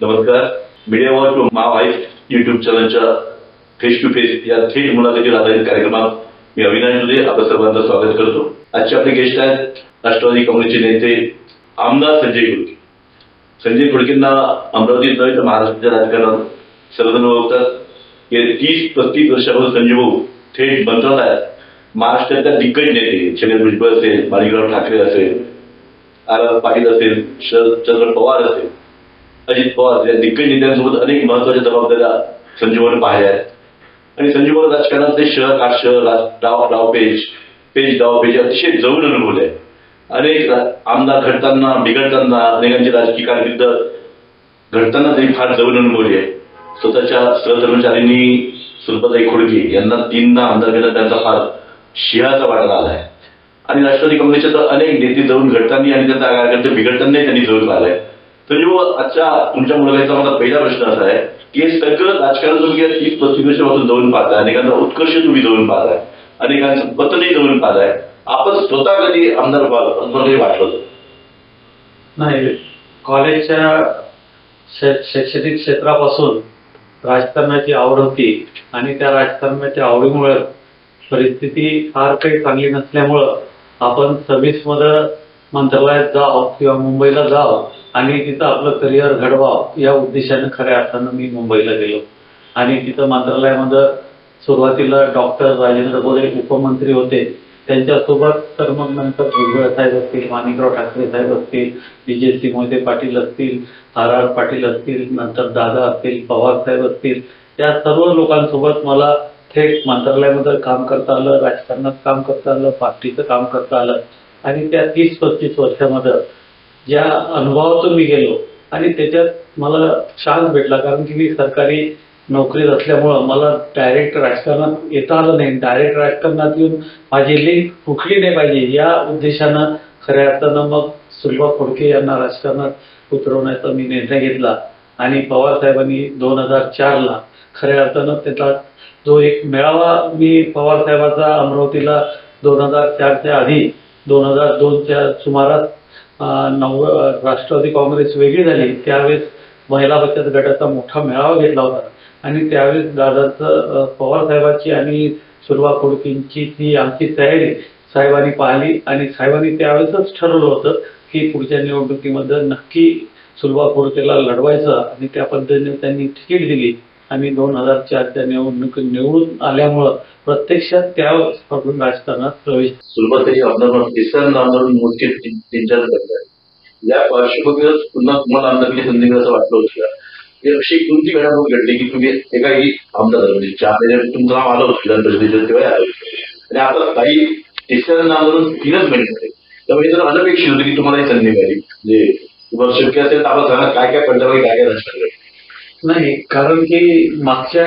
नमस्कार. Media watch व मा वाईफ युट्यूब चॅनलच्या फेस टू फेस या थेट मुलाखतीवर आधारित कार्यक्रमात मी अविनाश दुधे आपल्या सर्वांचं स्वागत करतो. आजचे आपले गेस्ट आहेत राष्ट्रवादी काँग्रेसचे नेते आमदार संजय खोडके. संजय खोडकेंना अमरावतीत नव्हे तर महाराष्ट्राच्या राजकारणात सर्वजण ओळखतात. गेले 30-35 वर्षापासून संजय भाऊ थेट मंत्रालयात महाराष्ट्रातल्या दिग्गज नेते छगन भुजबळ असेल, माणिकराव ठाकरे असेल, आर पाटील असेल, शरद पवार असेल, अजित पवार या दिग्गज नेत्यांसोबत अनेक महत्वाच्या जबाबदाऱ्या संजीवने पाहिल्या आहेत. आणि संजीवन राजकारणातले शह डावपेच अतिशय जवळ अनुभवले. अनेक आमदार घडताना बिघडताना अनेकांची राजकीय कारकीर्द घडताना तरी फार जवळ अनुभवली आहे. स्वतःच्या सहकर्मचाऱ्यांनी सुलभाताई खोडके यांना 3दा आमदार केला, त्यांचा फार सिंहाचा वाटा आला आहे. आणि राष्ट्रवादी काँग्रेसच्या तर अनेक नेते जवळ घडताना आणि त्यांचा कारकीर्द बिघडताना त्यांनी जवळ पाहिलाय. संजीव, आजच्या तुमच्या मुलाखतीचा माझा पहिला प्रश्न असा आहे की हे सगळं राजकारण तुम्ही 30-35 वर्षापासून जवळून पाहताय, अनेकांचा उत्कर्ष तुम्ही जवळून पाहताय, अनेकांचं पतनही जवळून पाहताय. आपण स्वतः कधी आमदार व्हाल असं मला वाटलं होतं? नाही, कॉलेजच्या शैक्षणिक क्षेत्रापासून राजकारणाची आवड होती आणि त्या राजकारणाच्या आवडीमुळे परिस्थिती फार काही चांगली नसल्यामुळं आपण सर्व्हिसमध्ये मंत्रालयात जावं किंवा मुंबईला जावं आणि तिथं आपलं करिअर घडवावं या उद्देशाने खऱ्या अर्थानं मी मुंबईला गेलो. आणि तिथं मंत्रालयामध्ये सुरुवातीला डॉक्टर राजेंद्र गोरे उपमंत्री होते, त्यांच्यासोबत तर मग नंतर भुजबळ साहेब असतील, माणिकराव ठाकरे साहेब असतील, विजयसिंह मोहिते पाटील असतील, आर पाटील असतील, नंतर दादा असतील, पवार साहेब असतील, या सर्व लोकांसोबत मला थेट मंत्रालयामध्ये काम करता आलं, राजकारणात काम करता आलं, पार्टीचं काम करता आलं. आणि त्या 30-35 वर्षामध्ये ज्या अनुभवातून मी गेलो आणि त्याच्यात मला चान्स भेटला, कारण की मी सरकारी नोकरीत असल्यामुळं मला डायरेक्ट राजकारणात येता आलं नाही. डायरेक्ट राजकारणात येऊन माझी लिंक फुटली नाही पाहिजे या उद्देशानं खऱ्या अर्थानं मग सुलभा खोडके यांना राजकारणात उतरवण्याचा मी निर्णय घेतला. आणि पवार साहेबांनी 2004ला खऱ्या अर्थानं त्याचा जो एक मेळावा मी पवार साहेबांचा अमरावतीला 2004च्या आधी 2002च्या सुमारास राष्ट्रवादी काँग्रेस वेगळी झाली त्यावेळेस महिला बचत गटाचा मोठा मेळावा घेतला होता. आणि त्यावेळेस दादाचं पवार साहेबांची आणि सुलभा खोडकेंची ती आमची तयारी साहेबांनी पाहिली आणि साहेबांनी त्यावेळेसच ठरवलं होतं की पुढच्या निवडणुकीमध्ये नक्की सुलभा खोडकेला लढवायचं आणि त्या पद्धतीने त्यांनी तिकीट दिली. आणि 2004च्या निवडणुकीत निवडून आल्यामुळं प्रत्यक्षात त्या राजकारणात प्रवेश. सुलभाताई आपल्याला तिसऱ्यांदा आमदार मोजके 3-4 करताय, या पार्श्वभूमीवर पुन्हा तुम्हाला आमदारकी संधी असं वाटलं होतं का? अशी कोणती घडामोड घडली की तुम्ही एकाही आमदार म्हणजे 4 तुमचं नाव आलं होतं विधान परिषदेच्या तेव्हा आलं आणि आता काही तिसऱ्यांदा आमदार 3च महिने झाले, त्यामुळे जर अनपेक्षित होती की तुम्हाला ही संधी मिळाली. म्हणजे तुम्हाला शक्य असेल तर आपण सांगा काय काय पडलं, काय काय राजकारण? नाही, कारण की मागच्या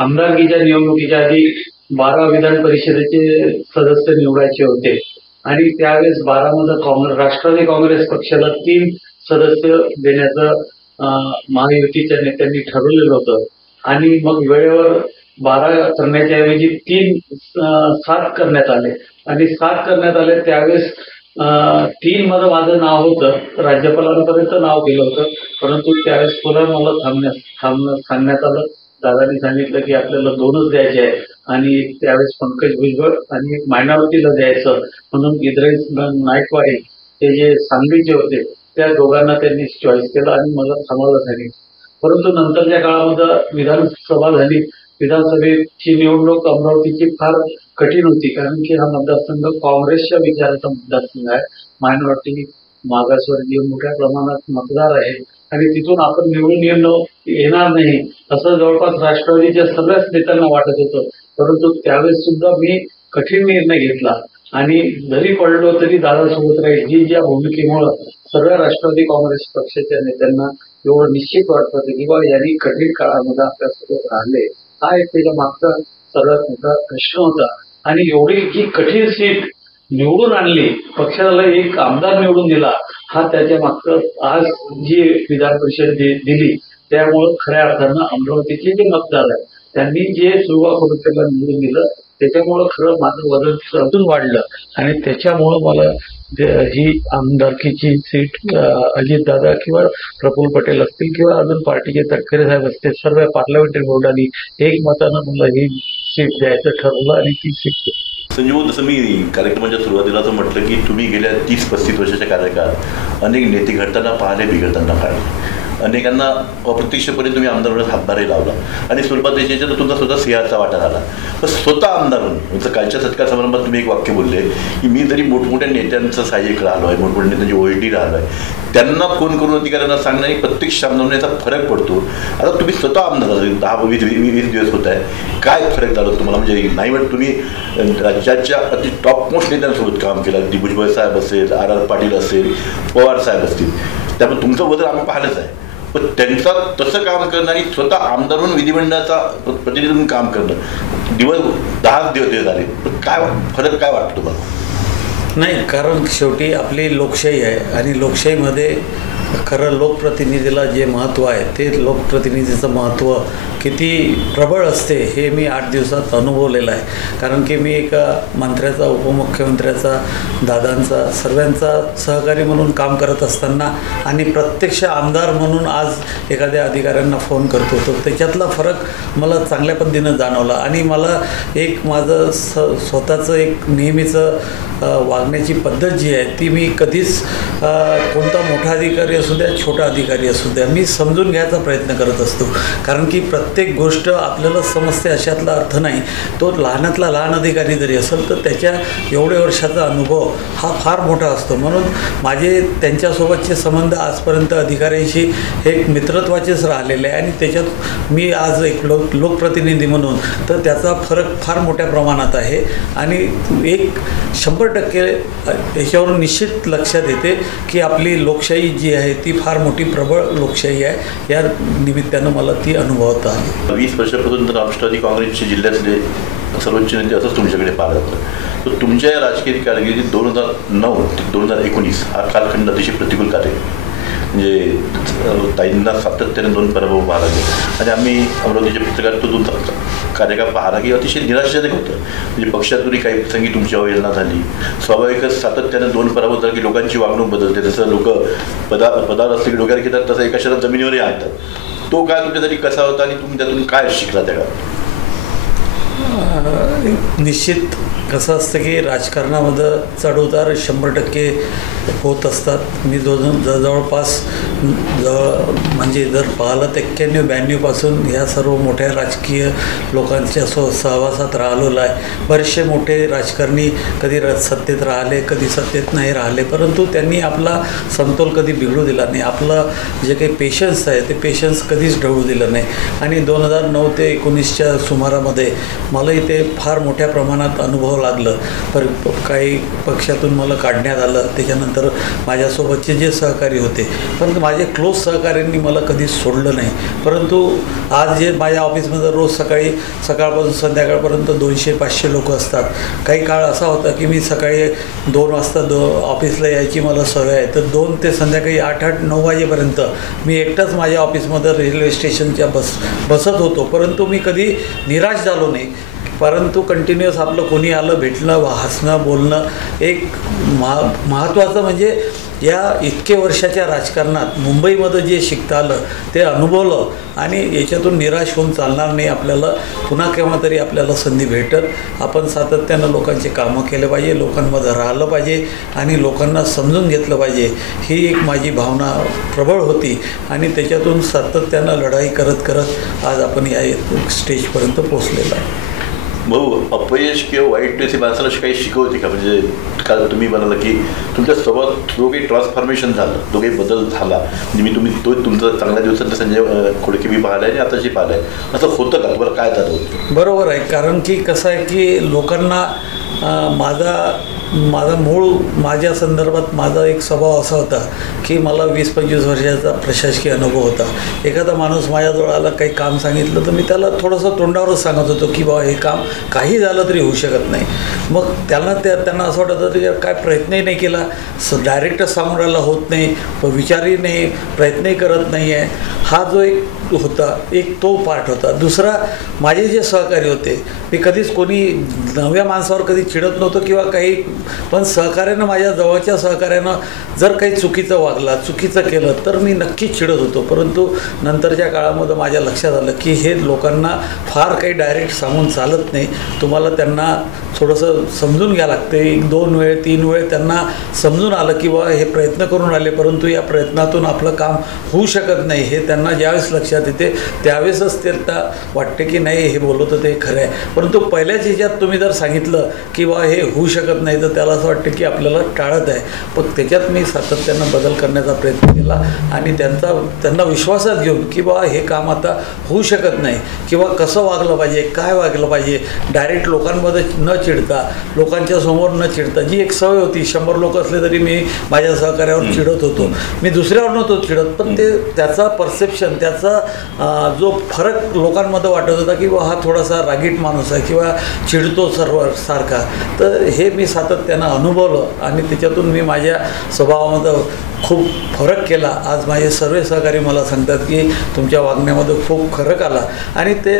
आमदारकीच्या निवडणुकीच्या आधी 12 विधान परिषदेचे सदस्य निवडायचे होते आणि त्यावेळेस 12मध्ये राष्ट्रवादी काँग्रेस पक्षाला 3 सदस्य देण्याचं महायुतीच्या नेत्यांनी ठरवलेलं होतं. आणि मग वेळेवर 12 करण्याच्या ऐवजी 7 करण्यात आले आणि 7 करण्यात आले. त्यावेळेस 3 मध्ये माझं नाव होतं, राज्यपालांपर्यंत नाव गेलं होतं, परंतु त्यावेळेस पुन्हा मला सांगण्यात आलं. दादांनी सांगितलं की आपल्याला 2च द्यायचे आहे आणि त्यावेळेस पंकज भुजबळ आणि मायनॉरिटीला द्यायचं म्हणून इद्रिस नाईकवाडी हे जे सांगलीचे होते त्या दोघांना त्यांनी चॉईस केलं आणि मला थांबायला सांगितलं. परंतु नंतरच्या काळामध्ये विधानसभा झाली. विधानसभेची निवडणूक अमरावतीची फार कठीण होती, कारण की हा मतदारसंघ काँग्रेसच्या विचाराचा मतदारसंघ आहे. मायनॉरिटी मागासवर्गीय मोठ्या प्रमाणात मतदार आहे आणि तिथून आपण निवडून येणार नाही असं जवळपास राष्ट्रवादीच्या सगळ्याच नेत्यांना वाटत होतं. परंतु त्यावेळेस सुद्धा मी कठीण निर्णय घेतला आणि जरी पडलो तरी दादासोबत राहील ज्या भूमिकेमुळं सगळ्या राष्ट्रवादी काँग्रेस पक्षाच्या नेत्यांना एवढं निश्चित वाटत होतं की बाबा यांनी कठीण काळामध्ये आपल्यासोबत राहिले. हा एक त्याच्या मागचा सर्वात मोठा प्रश्न होता. आणि एवढी ही कठीण सीट निवडून आणली, पक्षाला एक आमदार निवडून दिला, हा त्याच्या मागचं आज जी विधान परिषद दिली त्यामुळं खऱ्या अर्थानं अमरावतीचे जे मतदार आहेत त्यांनी जे सुलभा खोडकेला निवडून दिलं त्याच्यामुळं खरं माझं वजन अजून वाढलं आणि त्याच्यामुळं मला ही आमदारकीची सीट अजितदादा किंवा प्रफुल्ल पटेल असतील किंवा अजून पार्टीचे तटकरे साहेब असतील सर्व पार्लमेंटरी बोर्डाने एकमतानं मला ही सीट द्यायचं ठरवलं आणि ती सीट. संजीव, जसं मी कार्यक्रमाच्या सुरुवातीला तर म्हटलं की तुम्ही गेल्या 30-35 वर्षाच्या कार्यकाळात अनेक नेते घडताना पाहिले, बिघडताना पाहिले. अनेकांना अप्रत्यक्षपणे तुम्ही आमदार म्हणून हातभारही लावला आणि स्वरूपात याच्यात तुमचा स्वतः सिंहाचा वाटा झाला. पण स्वतः आमदार म्हणून कालच्या सत्कार समारंभात तुम्ही एक वाक्य बोलले की मी जरी मोठमोठ्या नेत्यांचं सहाय्यक राहिलो आहे, मोठमोठ्या नेत्यांची ओएडी राहिलो आहे, त्यांना फोन करून अधिकाऱ्यांना सांगणं आणि प्रत्यक्ष आमदार याचा फरक पडतो. आता तुम्ही स्वतः आमदार 10-20 दिवस होत आहे, काय फरक झाला तुम्हाला? म्हणजे नाही वाटत तुम्ही राज्याच्या अति टॉप मोस्ट नेत्यांसोबत काम केलं, अगदी भुजबळ साहेब असेल, आर पाटील असेल, पवार साहेब असतील, त्यामुळे तुमचं वजन आम्ही पाहिलंच आहे. पण त्यांचं तसं काम करणं आणि स्वतः आमदार म्हणून विधिमंडळाचा प्रतिनिधी म्हणून काम करणं 10 दिवस झाले, पण काय फरक काय वाटतो तुम्हाला? नाही, कारण शेवटी आपली लोकशाही आहे आणि लोकशाहीमध्ये खरं लोकप्रतिनिधीला जे महत्त्व आहे ते लोकप्रतिनिधीचं महत्त्व किती प्रबळ असते हे मी 8 दिवसात अनुभवलेलं आहे. कारण की मी एका मंत्र्याचा, उपमुख्यमंत्र्याचा, दादांचा, सर्वांचा सहकारी म्हणून काम करत असताना आणि प्रत्यक्ष आमदार म्हणून आज एखाद्या अधिकाऱ्यांना फोन करतो, तर त्याच्यातला फरक मला चांगल्या पद्धतीनं जाणवला आणि मला एक माझं स्वतःचं एक नेहमीचं वागण्याची पद्धत जी आहे ती मी कधीच कोणता मोठा अधिकारी असू द्या, छोटा अधिकारी असू द्या, मी समजून घ्यायचा प्रयत्न करत असतो. कारण की प्रत्येक गोष्ट आपल्याला समजते अशातला अर्थ नाही. तो लहानातला लहान अधिकारी जरी असेल तर त्याच्या एवढ्या वर्षाचा अनुभव हा फार मोठा असतो. म्हणून माझे त्यांच्यासोबतचे संबंध आजपर्यंत अधिकाऱ्यांशी एक मित्रत्वाचेच राहिलेले आहे आणि त्याच्यात मी आज एक लोकप्रतिनिधी म्हणून तर त्याचा फरक फार मोठ्या प्रमाणात आहे आणि एक 100% याच्यावरून निश्चित लक्षात येते की आपली लोकशाही जी आहे ती फार मोठी प्रबळ लोकशाही आहे. या निमित्तानं मला ती अनुभवता आली. 20 वर्षापासून तर राष्ट्रवादी काँग्रेसचे जिल्ह्यातले सर्वोच्च नेते असंच तुमच्याकडे पाहत होतं. तर तुमच्या या राजकीय कारकिर्दीत 2009 ते 2019 हा कालखंड अतिशय प्रतिकूल कार्य, म्हणजे ताईंना सातत्याने 2 पराभव पाहायला लागले आणि आम्ही अमरावतीच्या पत्रकार तो 2 कार्यकाळ पाहला की अतिशय निराशाजनक होतं. म्हणजे पक्षातूनही काही प्रसंगी तुमची अवहेलना झाली. स्वाभाविकच सातत्याने 2 पराभव झाले की लोकांची वागणूक बदलते. जसं लोक पदावर असले की डोक्यावर घेतात तसं एका शहरात जमिनीवरही आणतात. तो काय तुमच्यासाठी कसा होता आणि तुम्ही त्यातून काय शिकला त्या काळात? निश्चित कसं असतं की राजकारणामध्ये चढउतार 100% होत असतात. मी जवळपास म्हणजे जर पाहिलं तर 91-92 पासून ह्या सर्व मोठ्या राजकीय लोकांच्या सहवासात राहिलेलो आहे. बरेचसे मोठे राजकारणी कधी सत्तेत राहिले, कधी सत्तेत नाही राहिले, परंतु त्यांनी आपला समतोल कधी बिघडू दिला नाही. आपलं जे काही पेशन्स आहे ते पेशन्स कधीच ढळू दिलं नाही. आणि 2009 ते 19च्या सुमारामध्ये मलाही ते फार मोठ्या प्रमाणात अनुभव लागलं. पर काही पक्षातून मला काढण्यात आलं. त्याच्यानंतर माझ्यासोबतचे जे सहकारी होते, पण माझे क्लोज सहकाऱ्यांनी मला कधीच सोडलं नाही. परंतु आज जे माझ्या ऑफिसमध्ये रोज सकाळपासून संध्याकाळपर्यंत 200-500 लोक असतात. काही काळ असा होता की मी सकाळी 2 वाजता ऑफिसला यायची मला सवय आहे, तर 2 ते संध्याकाळी 8-9 वाजेपर्यंत मी एकटाच माझ्या ऑफिसमध्ये रेल्वे स्टेशनच्या बसत होतो. परंतु मी कधी निराश झालो नाही. परंतु कंटिन्युअस आपलं कोणी आलं, भेटणं, हसणं, बोलणं, एक महत्त्वाचं म्हणजे या इतके वर्षाच्या राजकारणात मुंबईमध्ये जे शिकता आलं ते अनुभवलं आणि याच्यातून निराश होऊन चालणार नाही. आपल्याला पुन्हा केव्हा तरी आपल्याला संधी भेटत. आपण सातत्यानं लोकांचे कामं केले पाहिजे, लोकांमध्ये राहिलं पाहिजे आणि लोकांना समजून घेतलं पाहिजे. ही एक माझी भावना प्रबळ होती आणि त्याच्यातून सातत्यानं लढाई करत करत आज आपण या स्टेजपर्यंत पोचलेलो आहे. भाऊ, अपयश किंवा वाईट दिवस माणसाला काही शिकवते का? म्हणजे काल तुम्ही म्हणाला की तुमच्या स्वभावात जो काही ट्रान्सफॉर्मेशन झालं, जो काही बदल झाला, म्हणजे तुम्ही तो तुमचा चांगल्या दिवसात संजय खोडके मी पाहिला आहे आणि आताशी पाहिलं आहे, असं होतं का? तुम्हाला काय झालं होतं? बरोबर आहे. कारण की कसं आहे की लोकांना माझा माझ्या संदर्भात माझा एक स्वभाव असा होता की मला 20-25 वर्षाचा प्रशासकीय अनुभव होता. एखादा माणूस माझ्याजवळ आला, काही काम सांगितलं तर मी त्याला थोडंसं तोंडावरच सांगत होतो की बाबा हे काम काही झालं तरी होऊ शकत नाही. मग त्यांना असं वाटत होतं की काय प्रयत्नही नाही केला, डायरेक्टच सांगून राहिला होत नाही, विचारही नाही, प्रयत्नही करत नाही आहे. हा जो एक होता, एक तो पार्ट होता. दुसरा, माझे जे सहकारी होते, मी कधीच कोणी नव्या माणसावर कधी चिडत नव्हतो किंवा काही, पण सहकार्यानं, माझ्या जवळच्या सहकार्यानं जर काही चुकीचं वागला, चुकीचं केलं तर मी नक्कीच चिडत होतो. परंतु नंतरच्या काळामध्ये माझ्या लक्षात आलं की हे लोकांना फार काही डायरेक्ट सांगून चालत नाही. तुम्हाला त्यांना थोडंसं समजून घ्यावं लागते. 1-2 वेळ 3 वेळ त्यांना समजून आलं की बाबा हे प्रयत्न करून राहिले, परंतु या प्रयत्नातून आपलं काम होऊ शकत नाही, हे त्यांना ज्यावेळेस लक्षात येते त्यावेळेसच त्यांना वाटते की नाही हे बोलत होते हे खरं आहे. परंतु पहिल्याच ह्याच्यात तुम्ही जर सांगितलं की बाबा हे होऊ शकत नाही तर त्याला असं वाटतं की आपल्याला टाळत आहे. पण त्याच्यात मी सातत्यानं बदल करण्याचा प्रयत्न केला आणि त्यांना विश्वासात घेऊन की बाबा हे काम आता होऊ शकत नाही किंवा कसं वागलं पाहिजे, काय वागलं पाहिजे, डायरेक्ट लोकांमध्ये न चिडता, लोकांच्या समोर न चिडता. जी एक सवय होती, 100 लोक असले तरी मी माझ्या सहकार्यावर चिडत होतो, मी दुसऱ्यावर नव्हतो चिडत, पण त्याचा परसेप्शन, त्याचा जो फरक लोकांमध्ये वाटत होता की हा थोडासा रागीट माणूस आहे किंवा चिडतो सर्व सारखा. तर हे मी सातत्यानं अनुभवलं आणि त्याच्यातून मी माझ्या स्वभावामध्ये खूप फरक केला. आज माझे सर्व सहकारी मला सांगतात की तुमच्या वागण्यामध्ये खूप फरक आला. आणि ते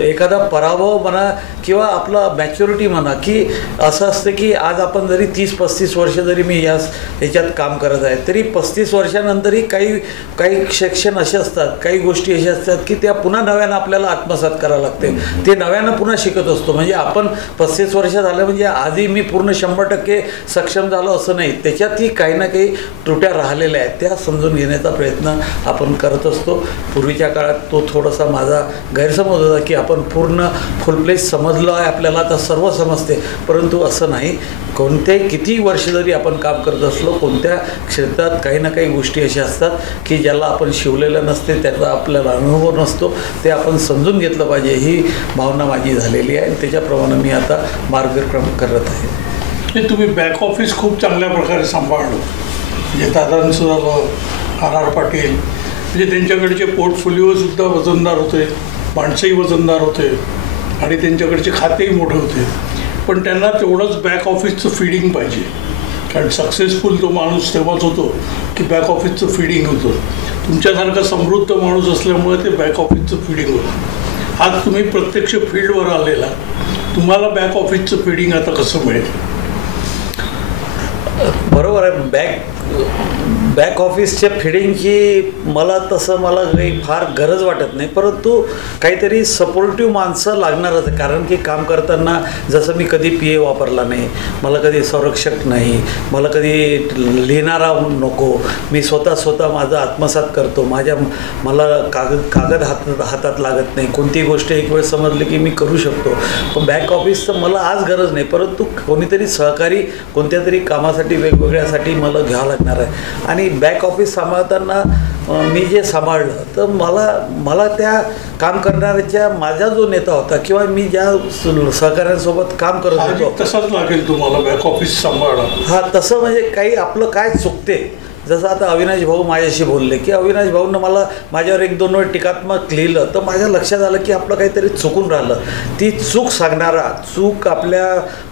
एखादा पराभव म्हणा किंवा आपला मॅच्युरिटी म्हणा की असं असतं की आज आपण जरी 30-35 वर्ष जरी मी याच्यात काम करत आहे तरी 35 वर्षानंतरही काही सेक्शन असे असतात, काही गोष्टी अशा असतात की त्या पुन्हा नव्यानं आपल्याला आत्मसात करावं लागते. ते नव्यानं पुन्हा शिकत असतो. म्हणजे आपण 35 वर्ष झालं म्हणजे आधी मी पूर्ण 100% सक्षम झालो असं नाही, त्याच्यातही काही ना काही त्रुट्या राहिलेल्या आहेत, त्या समजून घेण्याचा प्रयत्न आपण करत असतो. पूर्वीच्या काळात तो थोडासा माझा गैरसमज होता की आपण पूर्ण फुलप्लेस समजलं आहे, आपल्याला आता सर्व समजते. परंतु असं नाही. किती वर्ष जरी आपण काम करत असलो, कोणत्या क्षेत्रात काही ना काही गोष्टी अशा असतात की ज्याला आपण शिवलेलं नसते, त्याचा आपल्याला अनुभव नसतो, ते आपण समजून घेतलं पाहिजे. ही भावना माझी झालेली आहे. त्याच्याप्रमाणे मी आता मार्गक्रम करत आहे. तुम्ही बॅक ऑफिस खूप चांगल्या प्रकारे सांभाळलं. म्हणजे दादांचं झालं, R.R. पाटील, म्हणजे त्यांच्याकडचे पोर्टफोलिओसुद्धा वजनदार होते, माणसंही वजनदार होते आणि त्यांच्याकडचे खातेही मोठे होते. पण त्यांना तेवढंच बॅक ऑफिसचं फीडिंग पाहिजे. कारण सक्सेसफुल तो माणूस तेव्हाच होतो की बॅक ऑफिसचं फीडिंग होतं. तुमच्यासारखा समृद्ध माणूस असल्यामुळे ते बॅक ऑफिसचं फीडिंग होतं. आज तुम्ही प्रत्यक्ष फील्डवर आलेला, तुम्हाला बॅक ऑफिसचं फीडिंग आता कसं मिळेल? बरोबर आहे. बॅक ऑफिसच्या फिडिंगची मला काही फार गरज वाटत नाही. परंतु काहीतरी सपोर्टिव्ह माणसं लागणारच आहे. कारण की काम करताना जसं मी कधी PA वापरला नाही, मला कधी संरक्षक नाही, मला कधी लिहिणारा नको, मी स्वतः माझं आत्मसात करतो. मला कागद हातात लागत नाही. कोणती गोष्ट एक वेळ समजली की मी करू शकतो. पण बॅक ऑफिसचं मला आज गरज नाही. परंतु कोणीतरी सहकारी कोणत्या तरी कामासाठी वेगवेगळ्यासाठी मला घ्यावं लागणार आहे. आणि बॅक ऑफिस सांभाळताना मी जे सांभाळलं तर मला त्या काम करणाऱ्याच्या माझा जो नेता होता किंवा मी ज्या सहकाऱ्यांसोबत काम करत होतो तसंच लागेल तुम्हाला बॅक ऑफिस सांभाळणं. हा, तसं म्हणजे काही आपलं काय चुकते. जसं आता अविनाश भाऊ माझ्याशी बोलले की अविनाश भाऊनं मला माझ्यावर 1-2 वेळ टीकात्मक लिहिलं तर माझ्या लक्षात आलं की आपलं काहीतरी चुकून राहिलं. ती चूक सांगणारा, आपल्या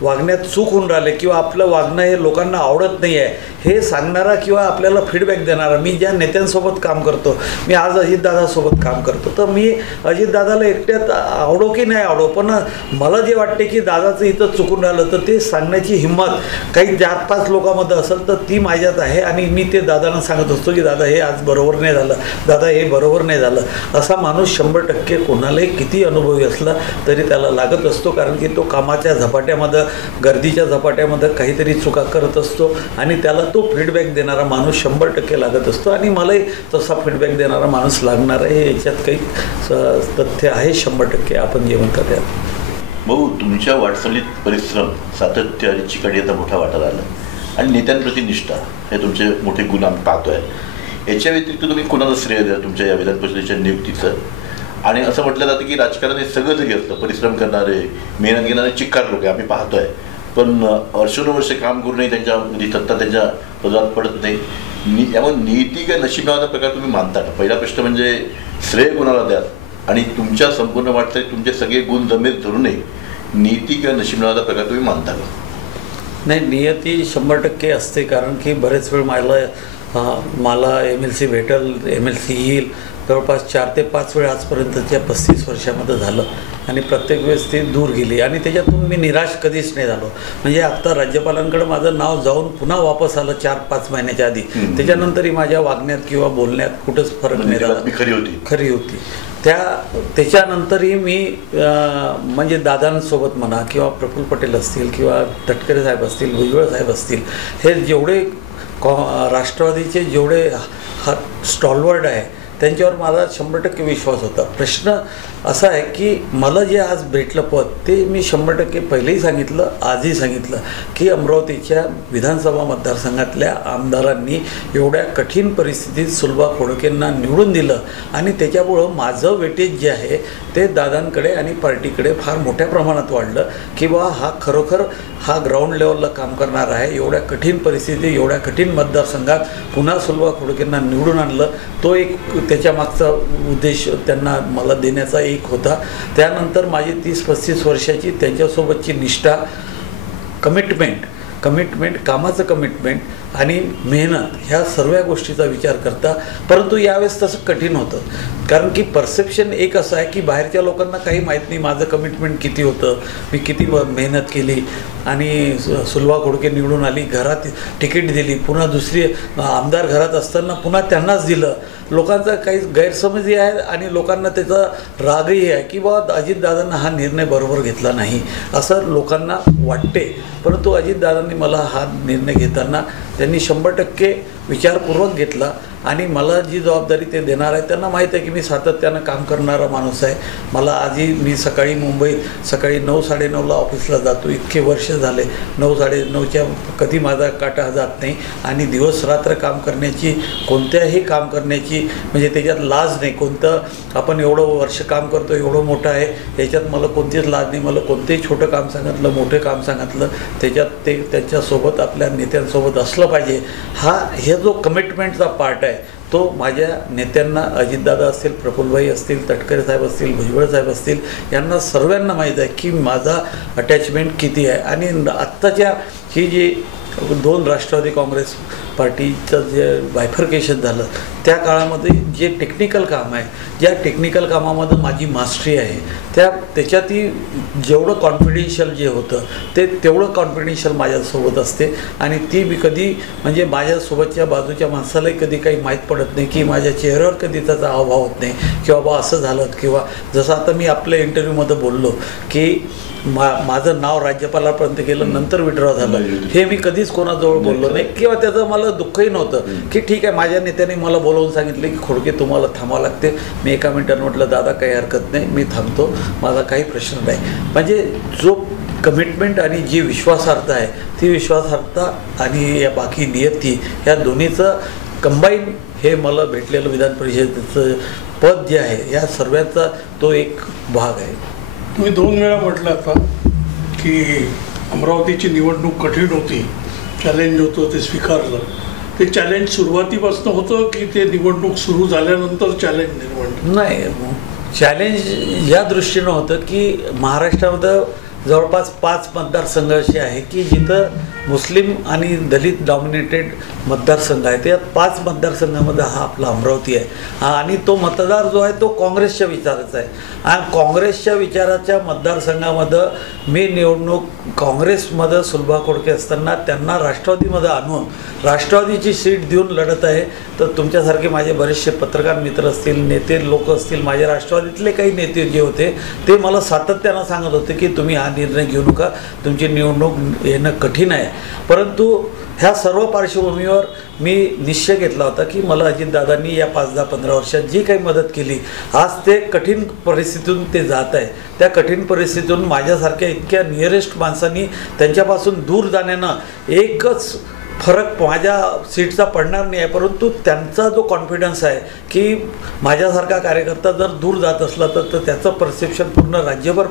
वागण्यात चूक होऊन राहिले किंवा आपलं वागणं हे लोकांना आवडत नाही आहे हे सांगणारा किंवा आपल्याला फीडबॅक देणारा. मी ज्या नेत्यांसोबत काम करतो, मी आज अजितदादासोबत काम करतो, तर मी अजितदादाला एकट्यात आवडो की नाही आवडो, पण मला जे वाटते की दादाचं इथं चुकून राहिलं तर ते सांगण्याची हिंमत काही 4-5 लोकांमध्ये असेल तर ती माझ्यात आहे. आणि मी ते दादांना सांगत असतो की दादा हे आज बरोबर नाही झालं, दादा हे बरोबर नाही झालं. असा माणूस 100% कोणालाही किती अनुभवी असला तरी त्याला लागत असतो. कारण की तो कामाच्या झपाट्यामध्ये, गर्दीच्या झपाट्यामध्ये काहीतरी चुका करत असतो आणि त्याला तो फीडबॅक देणारा माणूस 100% लागत असतो. आणि मलाही तसा फीडबॅक देणारा माणूस लागणार आहे, याच्यात काही तथ्य आहे 100%. आपण जे म्हणतात त्यात भाऊ, तुमच्या वाटचालीत परिश्रम, सातत्य आणि चिकाटी मोठा वाटा आला आणि नेत्यांप्रती निष्ठा हे तुमचे मोठे गुण आम्ही पाहतोय. याच्या व्यतिरिक्त तुम्ही कोणाला श्रेय द्या तुमच्या या विधान परिषदेच्या नियुक्तीचं? आणि असं म्हटलं जातं की राजकारण हे सगळं जरी असलं, परिश्रम करणारे, मेहनत घेणारे चिक्कार लोक आम्ही पाहतोय, पण वर्षानुवर्ष काम करूनही त्यांच्या सत्ता त्यांच्या पदात पडत नाही. यामुळे नीती का नशीब नावाचा प्रकार तुम्ही मानता का? पहिला प्रश्न म्हणजे श्रेय कोणाला द्याल आणि तुमच्या संपूर्ण वाटचालीत तुमचे सगळे गुण जमेत धरूनही नीती किंवा नशीब नावाचा प्रकार तुम्ही मानता का? नाही, नियती 100% असते. कारण की बरेच वेळ मला MLC भेटेल, MLC येईल, जवळपास 4 ते 5 वेळ आजपर्यंतच्या 35 वर्षामध्ये झालं आणि प्रत्येक वेळेस ती दूर गेली आणि त्याच्यातून मी निराश कधीच नाही झालो. म्हणजे आत्ता राज्यपालांकडे माझं नाव जाऊन पुन्हा वापस आलं 4-5 महिन्याच्या आधी. त्याच्यानंतरही माझ्या वागण्यात किंवा बोलण्यात कुठंच फरक नाही झाला. खरी होती. त्याच्यानंतरही मी म्हणजे दादांसोबत म्हणा किंवा प्रफुल्ल पटेल असतील किंवा तटकरे साहेब असतील, भुजबळ साहेब असतील, हे जेवढे राष्ट्रवादीचे जेवढे स्टॉलवर्ड आहे त्यांच्यावर माझा 100% विश्वास होता. प्रश्न असा आहे की मला जे आज भेटलं पद ते मी 100% पहिलेही सांगितलं, आजही सांगितलं की अमरावतीच्या विधानसभा मतदारसंघातल्या आमदारांनी एवढ्या कठीण परिस्थितीत सुलभा खोडकेंना निवडून दिलं आणि त्याच्यामुळं माझं वेटेज जे आहे ते दादांकडे आणि पार्टीकडे फार मोठ्या प्रमाणात वाढलं की बा हा खरोखर हा ग्राउंड लेवलला काम करणार आहे. एवढ्या कठीण परिस्थिती, एवढ्या कठीण मतदारसंघात पुन्हा सुलभा खोडकेंना निवडून आणलं. तो एक त्याच्या मागचा उद्देश त्यांना मला देण्याचा एक होता. त्यानंतर माझी 30-35 वर्षाची त्यांच्यासोबतची निष्ठा, कमिटमेंट, कामाचं कमिटमेंट आणि मेहनत ह्या सर्व गोष्टीचा विचार करता. परंतु यावेळेस तसं कठीण होतं कारण की परसेप्शन एक असं आहे की बाहेरच्या लोकांना काही माहीत नाही माझं कमिटमेंट किती होतं, मी किती मेहनत केली आणि सुलभा खोडके निवडून आली, घरात तिकीट दिली, पुन्हा दुसरी आमदार घरात असताना पुन्हा त्यांनाच दिलं. लोकांचा काही गैरसमजही आहे आणि लोकांना त्याचा रागही आहे की बा अजितदादांना हा निर्णय बरोबर घेतला नाही असं लोकांना वाटते. परंतु अजितदादांनी मला हा निर्णय घेताना त्यांनी 100% विचारपूर्वक घेतला आणि मला जी जबाबदारी ते देणार आहे त्यांना माहीत आहे की मी सातत्यानं काम करणारा माणूस आहे. मला आजही मी सकाळी मुंबईत सकाळी 9-9:30ला ऑफिसला जातो. इतके वर्ष झाले 9-9:30च्या कधी माझा काटा जात नाही आणि दिवस रात्र काम करण्याची, कोणत्याही काम करण्याची म्हणजे त्याच्यात लाज नाही. कोणतं आपण एवढं वर्ष काम करतो, एवढं मोठं आहे, याच्यात मला कोणतीच लाज नाही. मला कोणतेही छोटं काम सांगितलं, मोठे काम सांगितलं, त्याच्यात ते त्यांच्यासोबत आपल्या नेत्यांसोबत असलं पाहिजे. हे जो कमिटमेंटचा पार्ट आहे तो माझ्या नेत्यांना, अजितदादा असतील, प्रफुल्लभाई असतील, तटकरे साहेब असतील, भुजबळ साहेब असतील, यांना सर्वांना माहीत आहे की माझा अटॅचमेंट किती आहे. आणि आत्ताच्या ही जी 2 राष्ट्रवादी काँग्रेस पार्टीचं जे बायफर्केशन झालं त्या काळामध्ये जे टेक्निकल काम आहे, ज्या टेक्निकल कामामध्ये माझी मास्टरी आहे, त्याच्यातही जेवढं कॉन्फिडेन्शियल जे होतं ते तेवढं कॉन्फिडेन्शियल माझ्यासोबत असते आणि ती मी कधी म्हणजे माझ्यासोबतच्या बाजूच्या माणसालाही कधी काही माहीत पडत नाही की माझ्या चेहऱ्यावर कधी त्याचा अभाव होत नाही की बाबा असं झालं. किंवा जसं आता मी आपल्या इंटरव्ह्यूमध्ये बोललो की माझं नाव राज्यपालापर्यंत गेलं, नंतर विड्रॉ झालं, हे मी कधीच कोणाजवळ बोललो नाही किंवा त्याचं मला दुःखही नव्हतं की ठीक आहे माझ्या नेत्याने मला बोलवून सांगितले की खोडके तुम्हाला थांबावं लागते. मी एका मिनिटानं म्हटलं दादा काही हरकत नाही, मी थांबतो, माझा काही प्रश्न नाही. म्हणजे जो कमिटमेंट आणि जी विश्वासार्हता आहे ती विश्वासार्हता आणि या बाकी नियती या दोन्हीचं कंबाईन हे मला भेटलेलं विधान परिषदेचं पद जे आहे या सर्वांचा तो एक भाग आहे. तुम्ही 2 वेळा म्हटलं आता की अमरावतीची निवडणूक कठीण होती, चॅलेंज होतं, ते स्वीकारलं. ते चॅलेंज सुरुवातीपासून होतं की ते निवडणूक सुरू झाल्यानंतर चॅलेंज निर्माण? नाही, चॅलेंज या दृष्टीनं होतं की महाराष्ट्रामध्ये जवळपास 5 मतदारसंघ असे आहे की जिथं मुस्लिम आणि दलित डॉमिनेटेड मतदारसंघ आहे. त्या 5 मतदारसंघामध्ये हा आपला अमरावती आहे आणि तो मतदार जो आहे तो काँग्रेसच्या विचाराचा आहे आणि काँग्रेसच्या विचाराच्या मतदारसंघामध्ये मी निवडणूक काँग्रेसमध्ये सुलभा खोडके असताना त्यांना राष्ट्रवादीमध्ये आणून राष्ट्रवादीची सीट देऊन लढत आहे. तर तुमच्यासारखे माझे बरेचसे पत्रकार मित्र असतील, नेते लोक असतील, माझे राष्ट्रवादीतले काही नेते जे होते ते मला सातत्यानं सांगत होते की तुम्ही हा निर्णय घेऊ नका, तुमची निवडणूक येणं कठीण आहे. परंतु ह्या सर्व पार्श्वभूमीवर मी निश्चय घेतला होता की मला अजितदादांनी या 5-10-15 वर्षात जी काही मदत केली, आज ते कठीण परिस्थितीतून ते जात आहे. त्या कठीण परिस्थितीतून माझ्यासारख्या इतक्या नियरेस्ट माणसांनी त्यांच्यापासून दूर जाण्यानं एकच फरक माझ्या सीटचा पडणार नाही आहे, परंतु त्यांचा जो कॉन्फिडन्स आहे की माझ्यासारखा कार्यकर्ता जर दूर जात असला तर त्याचं परसेप्शन पूर्ण राज्यभर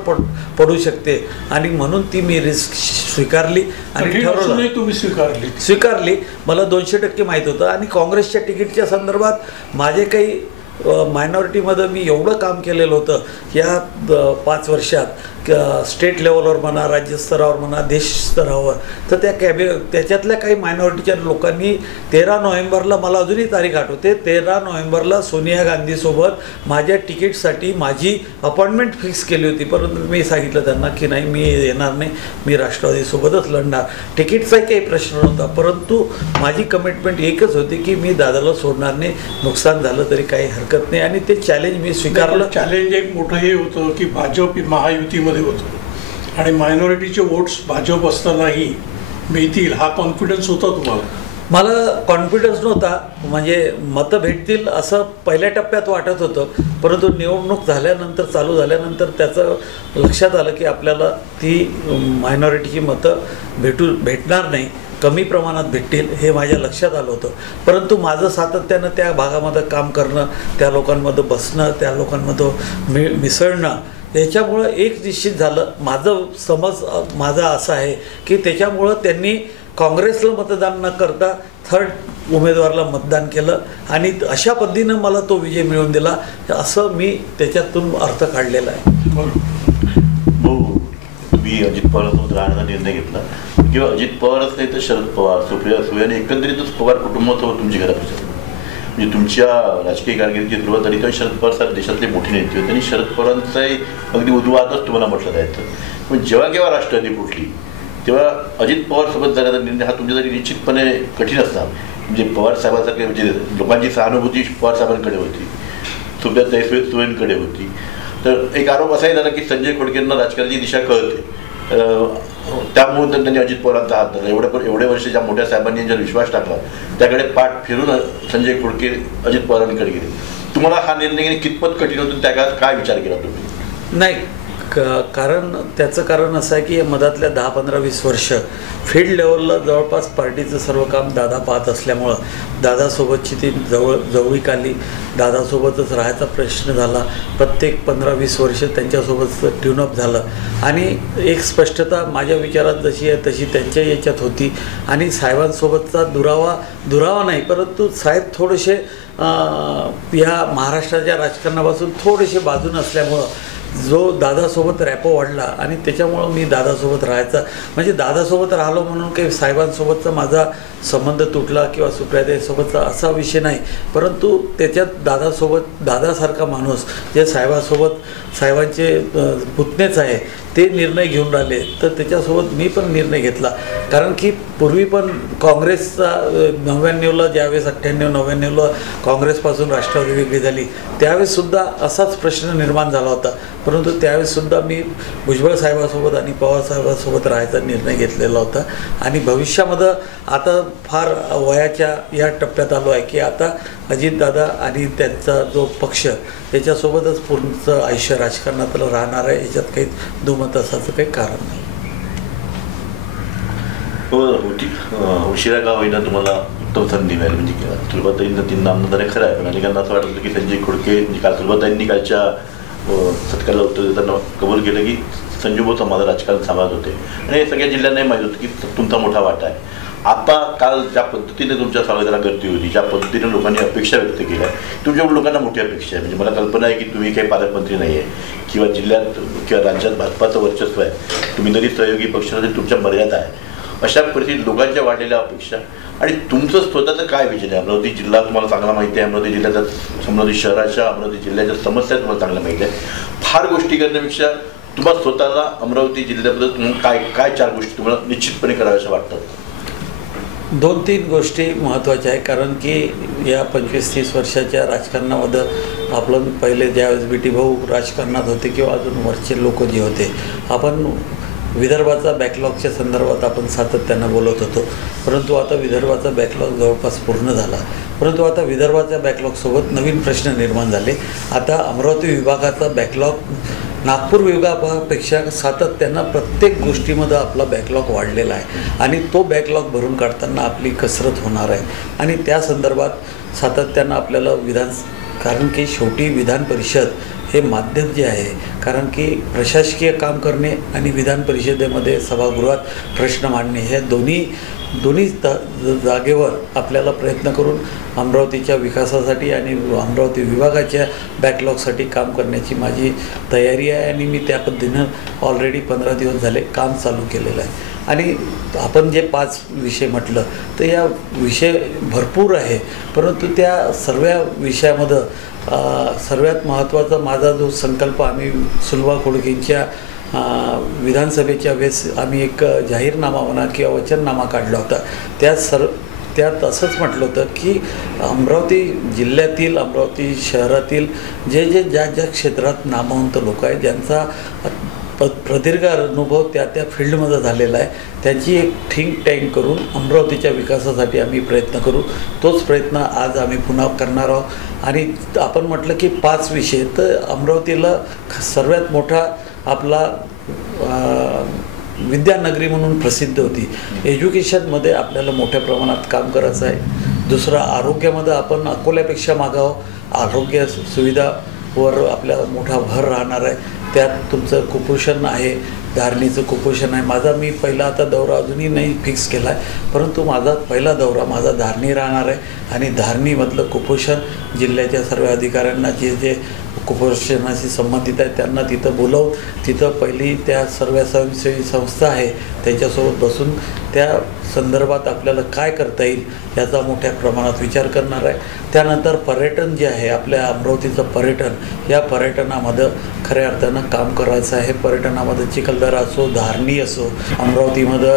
पडू शकते आणि म्हणून ती मी रिस्क स्वीकारली आणि ठरवलं. तुम्ही स्वीकारली. मला 200% माहीत होतं आणि काँग्रेसच्या तिकीटच्या संदर्भात माझे काही मायनॉरिटीमध्ये मी एवढं काम केलेलं होतं या 5 वर्षात स्टेट लेवलवर म्हणा, राज्यस्तरावर म्हणा, देश स्तरावर, तर त्याच्यातल्या काही मायनॉरिटीच्या लोकांनी 13 नोव्हेंबरला, मला अजूनही तारीख आठवते, 13 नोव्हेंबरला सोनिया गांधीसोबत माझ्या तिकीटसाठी माझी अपॉइंटमेंट फिक्स केली होती. परंतु मी सांगितलं त्यांना की नाही, मी येणार नाही, मी राष्ट्रवादीसोबतच लढणार. तिकीटचाही काही प्रश्न नव्हता, परंतु माझी कमिटमेंट एकच होती की मी दादाला सोडणार नाही, नुकसान झालं तरी काही हरकत नाही. आणि ते चॅलेंज मी स्वीकारलं. चॅलेंज एक मोठं हे होतं की भाजप महायुतीमध्ये होतं आणि मायनॉरिटीचे वोट्स भाजप असतानाही मिळतील हा कॉन्फिडन्स होता तुम्हाला? मला कॉन्फिडन्स नव्हता, म्हणजे मतं भेटतील असं पहिल्या टप्प्यात वाटत होतं, परंतु निवडणूक झाल्यानंतर, चालू झाल्यानंतर त्याचं लक्षात आलं की आपल्याला ती मायनॉरिटीची मतं भेटणार नाही, कमी प्रमाणात भेटतील हे माझ्या लक्षात आलं होतं. परंतु माझं सातत्यानं त्या भागामध्ये काम करणं, त्या लोकांमध्ये बसणं, त्या लोकांमध्ये मिसळणं, त्याच्यामुळं एक निश्चित झालं. माझा असा आहे की त्याच्यामुळं त्यांनी काँग्रेसला मतदान न करता थर्ड उमेदवाराला मतदान केलं आणि अशा पद्धतीनं मला तो विजय मिळवून दिला, असं मी त्याच्यातून अर्थ काढलेला आहे. हो, तुम्ही अजित पवारांसोबत राहण्याचा निर्णय घेतला किंवा अजित पवारच नाही तर शरद पवार, सुप्रिया सुळे आणि एकंदरीतच पवार कुटुंबासोबत तुमची घरात म्हणजे तुमच्या राजकीय कारकिर्दीची सुरुवात झाली तेव्हा शरद पवार साहेब देशातले मोठे नेते होते आणि शरद पवारांचाही अगदी उद्वादच तुम्हाला म्हटलं जायचं. पण जेव्हा केव्हा राष्ट्रवादी फुटली तेव्हा अजित पवारसोबत जाण्याचा निर्णय हा तुमच्यासाठी निश्चितपणे कठीण असणार. म्हणजे पवार साहेबांसारखे म्हणजे लोकांची सहानुभूती पवार साहेबांकडे होती, सुप्रिया सुळेंकडे होती. तर एक आरोप असाही झाला की संजय खोडकेंना राजकारणाची दिशा कळते, त्यामुळे त्यांनी अजित पवारांचा हात धरला. एवढे वर्ष ज्या मोठ्या साहेबांनी ज्यावर विश्वास टाकला त्याकडे पाठ फिरून संजय खोडके अजित पवारांकडे गेले. तुम्हाला हा निर्णय घेणे कितपत कठीण होतो, त्या काळात काय विचार केला तुम्ही? नाही, कारण त्याचं कारण असं आहे की मधातल्या 10, 15, 20 वर्ष फील्ड लेवलला जवळपास पार्टीचं सर्व काम दादा पाहत असल्यामुळं दादासोबतची ती जवळीक आली, दादासोबतच राहायचा प्रश्न झाला. प्रत्येक 15-20 वर्ष त्यांच्यासोबत ट्यूनअप झालं आणि एक स्पष्टता माझ्या विचारात जशी आहे तशी त्यांच्या याच्यात होती. आणि साहेबांसोबतचा दुरावा नाही, परंतु साहेब थोडेसे या महाराष्ट्राच्या राजकारणापासून थोडेसे बाजून असल्यामुळं जो दादासोबत रॅपो वाढला आणि त्याच्यामुळं मी दादासोबत राहायचा, म्हणजे दादासोबत राहिलो म्हणून काही साहेबांसोबतचा माझा संबंध तुटला किंवा सुप्रियाताईसोबतचा असा विषय नाही. परंतु त्याच्यात दादासारखा माणूस जे साहेबांचे पुतणेच आहे ते निर्णय घेऊन राहिले, तर त्याच्यासोबत मी पण निर्णय घेतला. कारण की पूर्वी पण काँग्रेसचा 99ला ज्यावेळेस 98-99ला काँग्रेसपासून राष्ट्रवादी वेगळी झाली त्यावेळेससुद्धा असाच प्रश्न निर्माण झाला होता. परंतु त्यावेळेससुद्धा मी भुजबळ साहेबासोबत आणि पवार साहेबासोबत राहायचा निर्णय घेतलेला होता. आणि भविष्यामध्ये आता फार वयाच्या या टप्प्यात आलो आहे की आता अजितदादा आणि त्यांचा जो पक्ष त्याच्यासोबतच पूर्ण आयुष्य राजकारणातलं राहणार आहे, याच्यात काही दुमत असायचं काही कारण नाही. उशिरा का होईना तुम्हाला उत्तम संधी मिळाली. म्हणजे सुलभाताईंना 3 नामदार खरं आहे, पण अनेकांना असं वाटत होतं की संजय खोडके काल सुलभाताईंनी कालच्या सत्काराला उत्तर देताना कबूल केलं की संजूभाऊ माझं राजकारण सांभाळत होते आणि सगळ्या जिल्ह्यांनाही माहीत होतं की तुमचा मोठा वाटा आहे. आता काल ज्या पद्धतीने तुमच्या स्वागताला गर्दी होती, ज्या पद्धतीने लोकांनी अपेक्षा व्यक्त केल्या, तुमच्याकडून लोकांना मोठी अपेक्षा आहे. म्हणजे मला कल्पना आहे की तुम्ही काही पालकमंत्री नाही आहे किंवा जिल्ह्यात किंवा राज्यात भाजपाचं वर्चस्व आहे, तुम्ही तरी सहयोगी पक्षामध्ये तुमच्या मर्यादा आहे. अशा परिस्थितीत लोकांच्या वाढलेल्या अपेक्षा आणि तुमचं स्वतःचं काय विजन आहे? अमरावती जिल्हा तुम्हाला चांगला माहिती आहे, अमरावती जिल्ह्याच्या अमरावती शहराच्या अमरावती जिल्ह्याच्या समस्या तुम्हाला चांगल्या माहिती आहे. फार गोष्टी करण्यापेक्षा तुम्हाला स्वतःला अमरावती जिल्ह्याबद्दल तुम्हाला काय 4 गोष्टी तुम्हाला निश्चितपणे कराव्याशा वाटतात? 2-3 गोष्टी महत्त्वाच्या आहे. कारण की या 25-30 वर्षाच्या राजकारणामध्ये आपण पहिले ज्यावेळेस बीटी भाऊ राजकारणात होते किंवा अजून वरचे लोक जे होते, आपण विदर्भाचा बॅकलॉगच्या संदर्भात आपण सातत्यानं बोलत होतो. परंतु आता विदर्भाचा बॅकलॉग जवळपास पूर्ण झाला. परंतु आता विदर्भाच्या बॅकलॉगसोबत नवीन प्रश्न निर्माण झाले. आता अमरावती विभागाचा बॅकलॉग नागपूर विभागापेक्षा सातत्यानं प्रत्येक गोष्टीमध्ये आपला बॅकलॉग वाढलेला आहे आणि तो बॅकलॉग भरून काढताना आपली कसरत होणार आहे. आणि त्या संदर्भात सातत्यानं आपल्याला कारण की शेवटी विधान परिषद हे माध्यम जे आहे, कारण की प्रशासकीय काम करणे आणि विधान परिषदेमध्ये सभागृहात प्रश्न मांडणे हे दोन्ही जागेवर आपल्याला प्रयत्न करून अमरावतीच्या विकासासाठी आणि अमरावती विभागाच्या बॅकलॉगसाठी काम करण्याची माझी तयारी आहे आणि मी त्या पद्धतीनं ऑलरेडी 15 दिवस झाले काम चालू केलेलं आहे. आणि आपण जे 5 विषय म्हटलं तर या विषय भरपूर आहे, परंतु त्या सर्व विषयामध्ये सर्वात महत्त्वाचा माझा जो संकल्प आम्ही सुलभा खोडकेंच्या विधानसभेच्या वेळेस आम्ही एक जाहीरनामा म्हणा किंवा वचननामा काढला होता. त्यात असंच म्हटलं होतं की अमरावती जिल्ह्यातील, अमरावती शहरातील ज्या क्षेत्रात नामवंत लोक आहेत, ज्यांचा प्रदीर्घ अनुभव त्या फील्डमध्ये झालेला आहे, त्याची एक थिंक टँक करून अमरावतीच्या विकासासाठी आम्ही प्रयत्न करू. तोच प्रयत्न आज आम्ही पुन्हा करणार आहोत. आणि आपण म्हटलं की 5 विषय, तर अमरावतीला सर्वात मोठा आपला विद्यानगरी म्हणून प्रसिद्ध होती. एज्युकेशनमध्ये आपल्याला मोठ्या प्रमाणात काम करायचं आहे. दुसरं, आरोग्यामध्ये आपण अकोल्यापेक्षा मागावं. आरोग्य सुविधावर आपल्याला मोठा भर राहणार आहे. त्यात तुमचं कुपोषण आहे, धारणीचं कुपोषण आहे. मी पहिला आता दौरा अजूनही नाही फिक्स केला आहे, परंतु माझा पहिला दौरा धारणी राहणार आहे. आणि धारणीमधलं कुपोषण जिल्ह्याच्या सर्व अधिकाऱ्यांना जे कुपोषणाशी संबंधित आहे त्यांना तिथं बोलावून तिथं पहिली त्या सर्व स्वयंसेवी संस्था आहे त्यांच्यासोबत बसून त्या संदर्भात आपल्याला काय करता येईल याचा मोठ्या प्रमाणात विचार करणार आहे. त्यानंतर पर्यटन जे आहे, आपल्या अमरावतीचं पर्यटन, या पर्यटनामध्ये खऱ्या अर्थानं काम करायचं आहे. पर्यटनामध्ये चिखलदरा असो, धारणी असो, अमरावतीमध्ये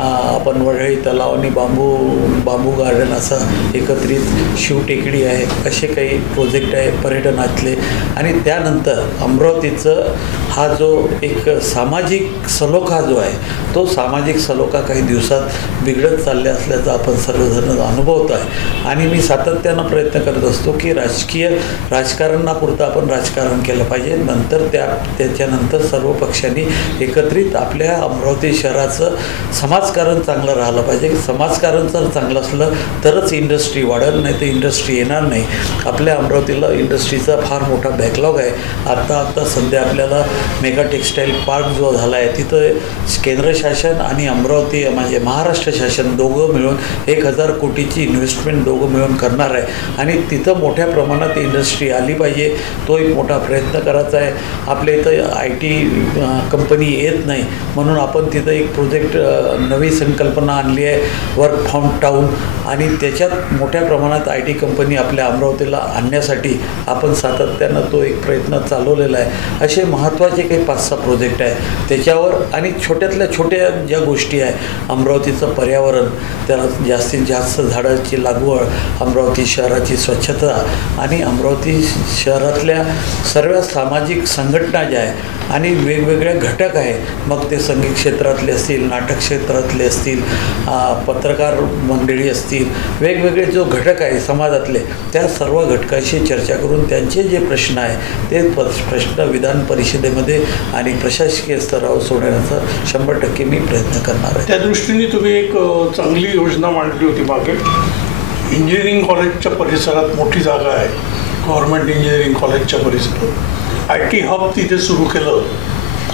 आपण वडळी तलाव आणि बांबू गार्डन असं एकत्रित शिवटेकडी आहे, असे काही प्रोजेक्ट आहे पर्यटनातले. आणि त्यानंतर अमरावतीचं हा जो एक सामाजिक सलोखा जो आहे, तो सामाजिक सलोखा काही दिवसात बिघडत चालले असल्याचा आपण सर्वजण अनुभवतो आहे. आणि मी सातत्यानं प्रयत्न करत असतो की राजकारणापुरतं आपण राजकारण केलं पाहिजे. नंतर त्याच्यानंतर सर्व पक्षांनी एकत्रित आपल्या अमरावती शहराचं समाजकारण चांगलं राहिलं पाहिजे. समाजकारण जर चांगलं असलं तरच इंडस्ट्री वाढेल, नाही तर इंडस्ट्री येणार नाही. आपल्या अमरावतीला इंडस्ट्रीचा फार मोठा बॅकलॉग आहे. आता सध्या आपल्याला मेगा टेक्स्टाईल पार्क जो झाला आहे, तिथं केंद्र शासन आणि अमरावती म्हणजे महाराष्ट्र शासन दोघं मिळून 1000 कोटीची इन्व्हेस्टमेंट दोघं मिळून करणार आहे. आणि तिथं मोठ्या प्रमाणात इंडस्ट्री आली पाहिजे, तो एक मोठा प्रयत्न करायचा आहे. आपल्या इथं IT कंपनी येत नाही, म्हणून आपण तिथं एक प्रोजेक्ट नवी संकल्पना आणली आहे, वर्क फ्रॉम टाऊन. आणि त्याच्यात मोठ्या प्रमाणात IT कंपनी आपल्या अमरावतीला आणण्यासाठी आपण सातत्यानं तो एक प्रयत्न चालवलेला आहे. असे महत्त्वाचे काही 5-6 प्रोजेक्ट आहे त्याच्यावर. आणि छोट्यातल्या छोट्या ज्या गोष्टी आहे, अमरावतीचं पर्यावरण, त्याला जास्तीत जास्त झाडाची लागवड, अमरावती शहराची स्वच्छता आणि अमरावती शहरातल्या सर्व सामाजिक संघटना ज्या आहे आणि वेगवेगळे घटक आहे, मग ते संगीत क्षेत्रातले असतील, नाटक क्षेत्रातले असतील, पत्रकार मंडळी असतील, वेगवेगळे जो घटक आहे समाजातले, त्या सर्व घटकाशी चर्चा करून त्यांचे जे प्रश्न आहे ते प्रश्न विधान परिषदेमध्ये आणि प्रशासकीय स्तरावर सोडण्याचा 100% मी प्रयत्न करणार आहे. त्या दृष्टीने तुम्ही एक चांगली योजना मांडली होती मागे. इंजिनिअरिंग कॉलेजच्या परिसरात मोठी जागा आहे, गव्हर्नमेंट इंजिनिअरिंग कॉलेजच्या परिसरात IT हब तिथे सुरू केलं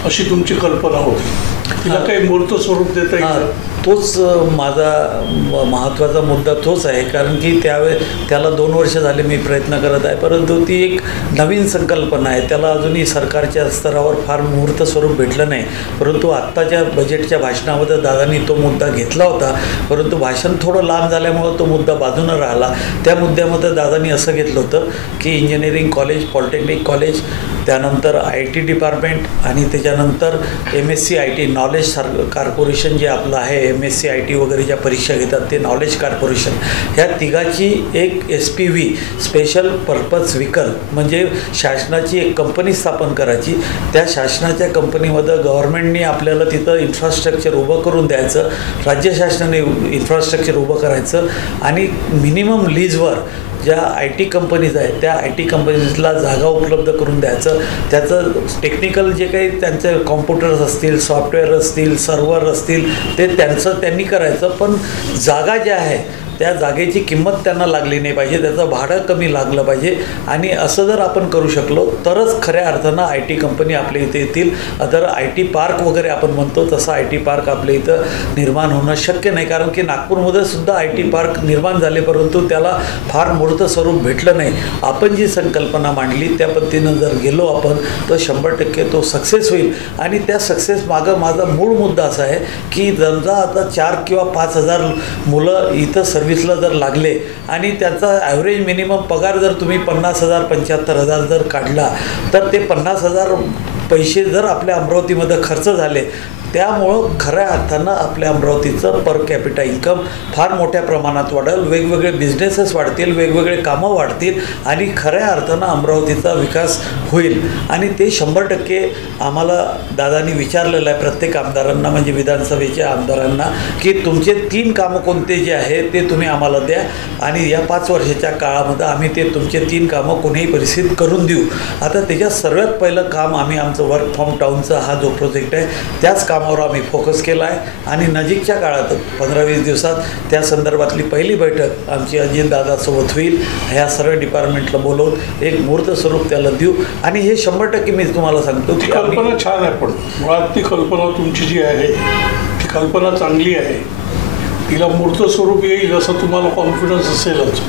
अशी तुमची कल्पना होती. तिला काही मूर्त स्वरूप देता येईल? तोच माझा महत्त्वाचा मुद्दा तोच आहे, कारण की त्याला 2 वर्ष झाले मी प्रयत्न करत आहे, परंतु ती एक नवीन संकल्पना आहे. त्याला अजूनही सरकारच्या स्तरावर फार मुहूर्त स्वरूप भेटलं नाही. परंतु आत्ताच्या बजेटच्या भाषणामध्ये दादांनी तो मुद्दा घेतला होता, परंतु भाषण थोडं लांब झाल्यामुळं तो मुद्दा बाजूनं राहिला. त्या मुद्द्यामध्ये दादांनी असं घेतलं होतं की इंजिनिअरिंग कॉलेज, पॉलिटेक्निक कॉलेज, त्यानंतर IT डिपार्टमेंट आणि त्याच्यानंतर MSc IT नॉलेज कॉर्पोरेशन जे आपलं आहे, MSc IT वगैरे ज्या परीक्षा घेतात ते नॉलेज कॉर्पोरेशन, ह्या तिघाची एक SPV स्पेशल पर्पज व्हेकल म्हणजे शासनाची एक कंपनी स्थापन करायची. त्या शासनाच्या कंपनीमध्ये गव्हर्नमेंटने आपल्याला तिथं इन्फ्रास्ट्रक्चर उभं करून द्यायचं, राज्य शासनाने इन्फ्रास्ट्रक्चर उभं करायचं आणि मिनिमम लीजवर ज्या IT कंपनीज आहेत त्या IT कंपनीजला जागा उपलब्ध करून द्यायचं. त्याचं टेक्निकल जे काही त्यांचे कॉम्प्युटर्स असतील, सॉफ्टवेअर असतील, सर्व्हर असतील, ते त्यांनी करायचं. पण जागा ज्या आहे त्या जागेची किंमत त्यांना लागली नाही पाहिजे, त्याचं भाडं कमी लागलं पाहिजे. आणि असं जर आपण करू शकलो तरच खऱ्या अर्थानं IT कंपनी आपल्या इथे येतील. तर IT पार्क वगैरे आपण म्हणतो तसं IT पार्क आपल्या इथं निर्माण होणं शक्य नाही. कारण की नागपूरमध्ये सुद्धा IT पार्क निर्माण झाले, परंतु त्याला फार मूर्त स्वरूप भेटलं नाही. आपण जी संकल्पना मांडली त्या पद्धतीनं जर गेलो आपण तर 100% तो सक्सेस होईल. आणि त्या सक्सेस मागं माझा मूळ मुद्दा असा आहे की समजा आता 4 किंवा 5,000 मुलं इथं सर्व्हिसला जर लागले आणि त्याचा ॲव्हरेज मिनिमम पगार जर तुम्ही 50,000 75,000 जर काढला तर ते 50,000 पैसे जर आपल्या अमरावतीमध्ये खर्च झाले, त्यामुळं खऱ्या अर्थानं आपल्या अमरावतीचं पर कॅपिटा इन्कम फार मोठ्या प्रमाणात वाढेल, वेगवेगळे बिझनेसेस वाढतील, वेगवेगळे कामं वाढतील आणि खऱ्या अर्थानं अमरावतीचा विकास होईल. आणि ते 100% आम्हाला दादांनी विचारलेलं आहे प्रत्येक आमदारांना, म्हणजे विधानसभेच्या आमदारांना, की तुमचे 3 कामं कोणते जे आहे ते तुम्ही आम्हाला द्या आणि या 5 वर्षाच्या काळामध्ये आम्ही ते तुमचे 3 कामं कोणीही परिस्थितीत करून देऊ. आता त्याच्यात सर्वात पहिलं काम आम्ही आमचं वर्क फ्रॉम टाऊनचा हा जो प्रोजेक्ट आहे त्याच कामावर आम्ही फोकस केला आहे. आणि नजीकच्या काळात 15-20 दिवसात त्या संदर्भातली पहिली बैठक आमची अजितदादासोबत होईल. ह्या सर्व डिपार्टमेंटला बोलवून एक मूर्त स्वरूप त्याला देऊ. आणि हे 100% मी तुम्हाला सांगतो की कल्पना छान आहे, पण मुळात ती कल्पना तुमची जी आहे ती कल्पना चांगली आहे. तिला मूर्त स्वरूप येईल असं तुम्हाला कॉन्फिडन्स असेलच?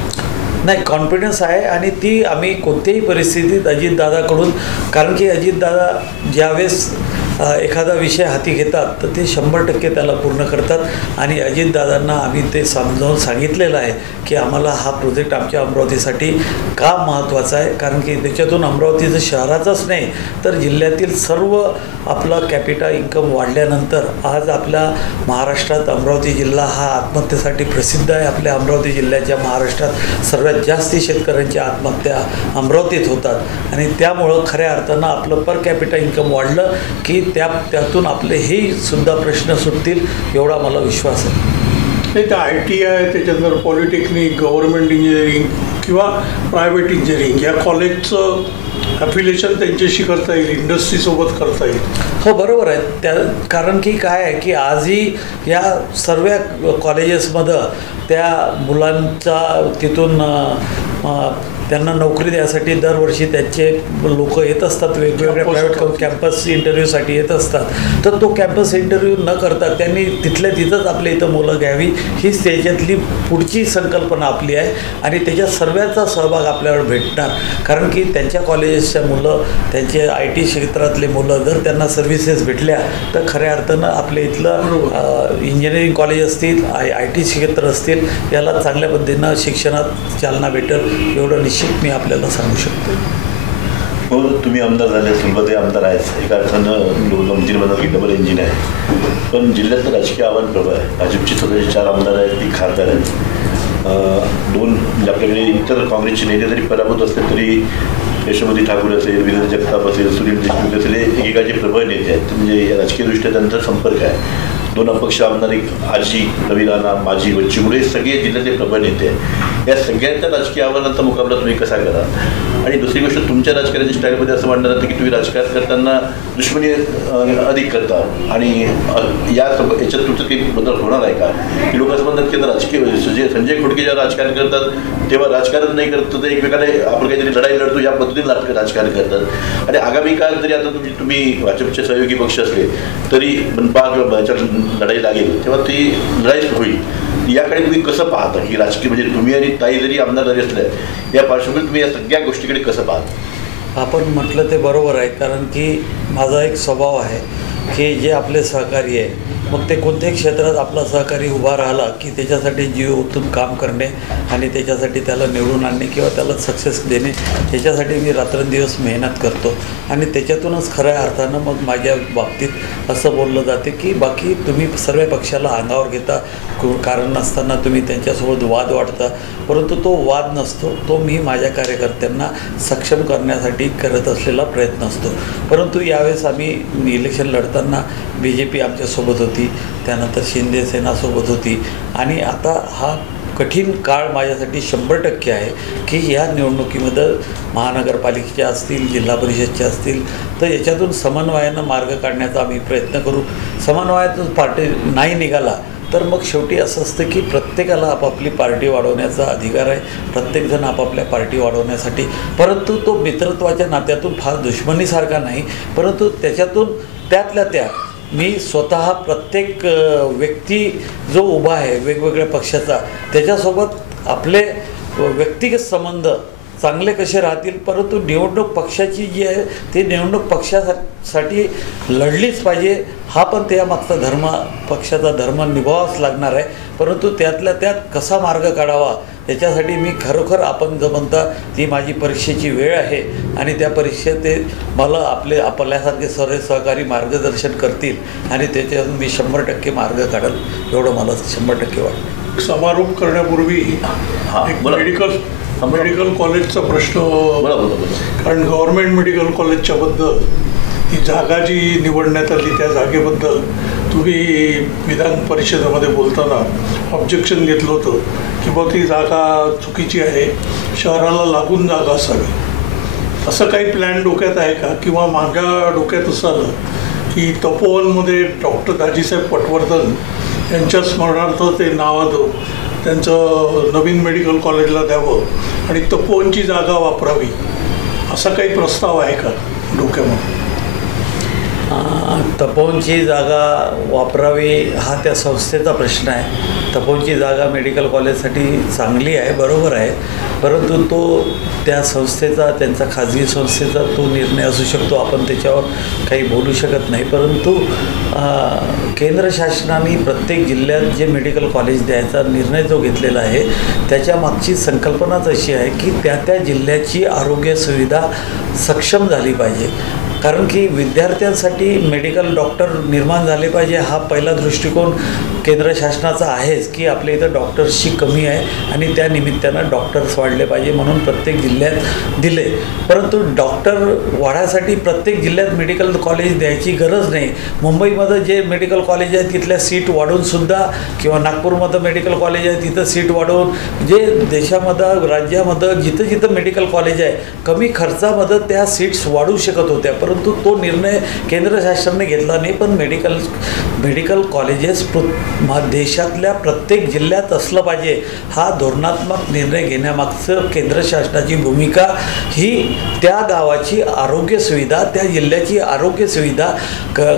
नाही, कॉन्फिडन्स आहे. आणि ती आम्ही कोणत्याही परिस्थितीत अजितदादाकडून, कारण की अजितदादा ज्यावेळेस एखादा विषय हाती घेतात तर ते 100% त्याला पूर्ण करतात. आणि अजितदादांना आम्ही ते समजावून सांगितलेलं आहे की आम्हाला हा प्रोजेक्ट आमच्या अमरावतीसाठी का महत्त्वाचा आहे, कारण की त्याच्यातून अमरावतीचं शहराचंच नाही तर जिल्ह्यातील सर्व आपला कॅपिटा इन्कम वाढल्यानंतर आज आपल्या महाराष्ट्रात अमरावती जिल्हा हा आत्महत्येसाठी प्रसिद्ध आहे. आपल्या अमरावती जिल्ह्याच्या महाराष्ट्रात सर्वात जास्ती शेतकऱ्यांच्या आत्महत्या अमरावतीत होतात. आणि त्यामुळं खऱ्या अर्थानं आपलं पर कॅपिटा इन्कम वाढलं की त्यातून आपले हे सुद्धा प्रश्न सुटतील एवढा मला विश्वास आहे. नाही, त्या ITI त्याच्यानंतर पॉलिटेक्निक, गव्हर्नमेंट इंजिनिअरिंग किंवा प्रायव्हेट इंजिनिअरिंग या कॉलेजचं ॲफिलिएशन त्यांच्याशी करता येईल, इंडस्ट्रीसोबत करता येईल. हो, बरोबर आहे. कारण की काय आहे की आजही या सर्व कॉलेजेसमधं त्या मुलांचा तिथून त्यांना नोकरी द्यायसाठी दरवर्षी त्यांचे लोक येत असतात, वेगवेगळ्या प्रायव्हेट कॅम्पस इंटरव्ह्यूसाठी येत असतात. तर तो कॅम्पस इंटरव्ह्यू न करता त्यांनी तिथल्या तिथंच आपल्या इथं मुलं घ्यावी हीच त्याच्यातली पुढची संकल्पना आपली आहे. आणि त्याच्यात सर्वांचा सहभाग आपल्याला भेटणार, कारण की त्यांच्या कॉलेजेसच्या मुलं, त्यांचे IT क्षेत्रातले मुलं जर त्यांना सर्व्हिसेस भेटल्या तर खऱ्या अर्थानं आपल्या इथलं इंजिनिअरिंग कॉलेज असतील, IT क्षेत्र असतील, याला चांगल्या पद्धतीनं शिक्षणात चालना भेटेल एवढं निश्चित मी आपल्याला सांगू शकतो. हो, तुम्ही आमदार झाले, सुरुवाती आमदार आहेच, एका अर्थानं 2-3 म्हणा की डबल इंजिन आहे. पण जिल्ह्यातलं राजकीय आव्हान प्रबळ आहे. भाजपची स्वतःची 4 आमदार आहेत, ती खासदार आहेत. 2 म्हणजे आपल्याकडे इतर काँग्रेसचे नेते जरी पराभूत असले तरी यशोमती ठाकूर असेल, वीरेंद्र जगताप असेल, सुनील देशमुख असेल, हे एकेकाचे प्रबळ नेते आहेत. म्हणजे राजकीयदृष्ट्या त्यांचा संपर्क आहे. 2 अपक्ष आमदार, एक आजी रवी राणा, माजी बच्चू कडू, हे सगळे जिल्ह्यातले प्रबळ नेते आहेत. या सगळ्यांच्या राजकीय आव्हानांचा मुकाबला तुम्ही कसा करा? आणि दुसरी गोष्ट, तुमच्या राजकारणाच्या स्टाईलमध्ये असं म्हणलं जातं की तुम्ही राजकारण करताना दुश्मनी अधिक करता. आणि याच्यात तुमचं काही बदल होणार आहे का? की लोक असं म्हणतात की राजकीय संजय खोडके जेव्हा राजकारण करतात तेव्हा राजकारण नाही करत, तर एकमेकाने आपण काहीतरी लढाई लढतो या पद्धतीने राजकारण करतात. आणि आगामी काळात जरी आता तुम्ही भाजपचे सहयोगी पक्ष असले तरी मनपा किंवा लढाई लागेल तेव्हा ती लढाईच होईल. याकडे तुम्ही कसं पाहता की राजकीय, म्हणजे तुम्ही आणि ताई जरी आमदार जरी असल्या या पार्श्वभूमीत तुम्ही या सगळ्या गोष्टीकडे कसं पाहता? आपण म्हटलं ते बरोबर आहे, कारण की माझा एक स्वभाव आहे की जे आपले सहकारी आहे मग ते कोणत्याही क्षेत्रात आपला सहकारी उभा राहिला की त्याच्यासाठी जीव ओतून काम करणे आणि त्याच्यासाठी त्याला निवडून आणणे किंवा त्याला सक्सेस देणे, त्याच्यासाठी मी रात्रंदिवस मेहनत करतो. आणि त्याच्यातूनच खऱ्या अर्थानं मग माझ्या बाबतीत असं बोललं जाते की बाकी तुम्ही सर्व पक्षाला अंगावर घेता, कारण नसताना तुम्ही त्यांच्यासोबत वाद वाढता, परंतु तो वाद नसतो, तो मी माझ्या कार्यकर्त्यांना सक्षम करण्यासाठी करत असलेला प्रयत्न असतो. परंतु यावेळेस आम्ही इलेक्शन लढताना BJP आमच्यासोबत होती, त्यानंतर शिंदे सेनासोबत होती आणि आता हा कठीण काळ माझ्यासाठी 100% आहे की या निवडणुकीमध्ये महानगरपालिकेच्या असतील, जिल्हा परिषदच्या असतील, तर याच्यातून समन्वयानं मार्ग काढण्याचा आम्ही प्रयत्न करू. समन्वयातून पार्टी नाही निघाला तर मग शेवटी असं असतं की प्रत्येकाला आपापली पार्टी वाढवण्याचा अधिकार आहे, प्रत्येकजण आपापल्या पार्टी वाढवण्यासाठी, परंतु तो मित्रत्वाच्या नात्यातून फार दुश्मनीसारखा नाही, परंतु त्याच्यातून त्यातल्या त्यात मी स्वतः प्रत्येक व्यक्ती जो उभा आहे वेगवेगळ्या पक्षाचा त्याच्यासोबत आपले व्यक्तिगत संबंध चांगले कसे राहतील, परंतु निवडणूक पक्षाची जी आहे ती निवडणूक पक्षासाठी लढलीच पाहिजे, हा पण त्यामागचा धर्म, पक्षाचा धर्म निभावाच लागणार आहे. परंतु त्यातल्या त्यात कसा मार्ग काढावा याच्यासाठी मी खरोखर आपण जो म्हणता ती माझी परीक्षेची वेळ आहे आणि त्या परीक्षेत ते मला आपल्यासारखे सर्व सहकारी मार्गदर्शन करतील आणि त्याच्यातून मी 100% मार्ग काढेल एवढं मला 100% वाटतं. समारोप करण्यापूर्वी एक मेडिकल कॉलेजचा प्रश्न, कारण गव्हर्नमेंट मेडिकल कॉलेजच्या बद्दल ती जागा जी निवडण्यात आली त्या जागेबद्दल तुम्ही विधान परिषदेमध्ये बोलताना ऑब्जेक्शन घेतलं होतं की बा ती जागा चुकीची आहे, शहराला लागून जागा असावी. असं काही प्लॅन डोक्यात आहे का? किंवा माझ्या डोक्यात असं आलं की तपोवनमध्ये डॉक्टर दाजीसाहेब पटवर्धन यांच्या स्मरणार्थ ते नावाचं त्यांचं नवीन मेडिकल कॉलेजला द्यावं आणि तपोवनची जागा वापरावी, असा काही प्रस्ताव आहे का डोक्यामध्ये? तपोवनची जागा वापरावी हा त्या संस्थेचा प्रश्न आहे. तपोवनची जागा मेडिकल कॉलेजसाठी चांगली आहे, बरोबर आहे, परंतु तो त्या संस्थेचा, त्यांचा खाजगी संस्थेचा तो निर्णय असू शकतो, आपण त्याच्यावर काही बोलू शकत नाही. परंतु केंद्र शासनाने प्रत्येक जिल्ह्यात जे मेडिकल कॉलेज द्यायचा निर्णय जो घेतलेला आहे त्याच्या मागची संकल्पनाच अशी आहे की त्या त्या जिल्ह्याची आरोग्य सुविधा सक्षम झाली पाहिजे, कारण की विद्यार्थ्यांसाठी मेडिकल डॉक्टर निर्माण झाले पाहिजे हा पहिला दृष्टिकोन केंद्र शासनाचा आहेच की आपल्या इथं डॉक्टर्सची कमी आहे आणि त्या निमित्तानं डॉक्टर्स वाढले पाहिजे म्हणून प्रत्येक जिल्ह्यात दिले. परंतु डॉक्टर वाढायसाठी प्रत्येक जिल्ह्यात मेडिकल कॉलेज द्यायची गरज नाही. मुंबईमध्ये जे मेडिकल कॉलेज आहे तिथल्या सीट वाढवूनसुद्धा किंवा नागपूरमध्ये मेडिकल कॉलेज आहे तिथं सीट वाढवून जे देशामध्ये, राज्यामध्ये जिथं जिथं मेडिकल कॉलेज आहे कमी खर्चामध्ये त्या सीट्स वाढवू शकत होत्या, परंतु तो निर्णय केंद्र शासनाने घेतला नाही. पण मेडिकल कॉलेजेस देशातल्या प्रत्येक जिल्ह्यात असलं पाहिजे हा धोरणात्मक निर्णय घेण्यामागचं केंद्र शासनाची भूमिका ही त्या गावाची आरोग्य सुविधा, त्या जिल्ह्याची आरोग्य सुविधा,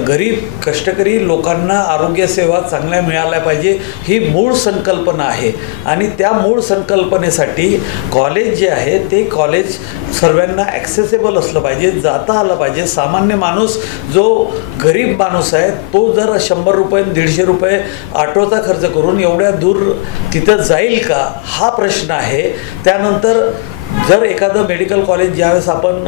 गरीब कष्टकरी लोकांना आरोग्यसेवा चांगल्या मिळाल्या पाहिजे ही मूळ संकल्पना आहे. आणि त्या मूळ संकल्पनेसाठी कॉलेज जे आहे ते कॉलेज सर्वांना ॲक्सेसेबल असलं पाहिजे, जाता आलं पाहिजे. सामान्य माणूस जो गरीब माणूस आहे तो जर 100 रुपये 150 रुपये ऑटोचा खर्च करून एवढ्या दूर तिथं जाईल का हा प्रश्न आहे. त्यानंतर जर एखादं मेडिकल कॉलेज ज्यावेळेस आपण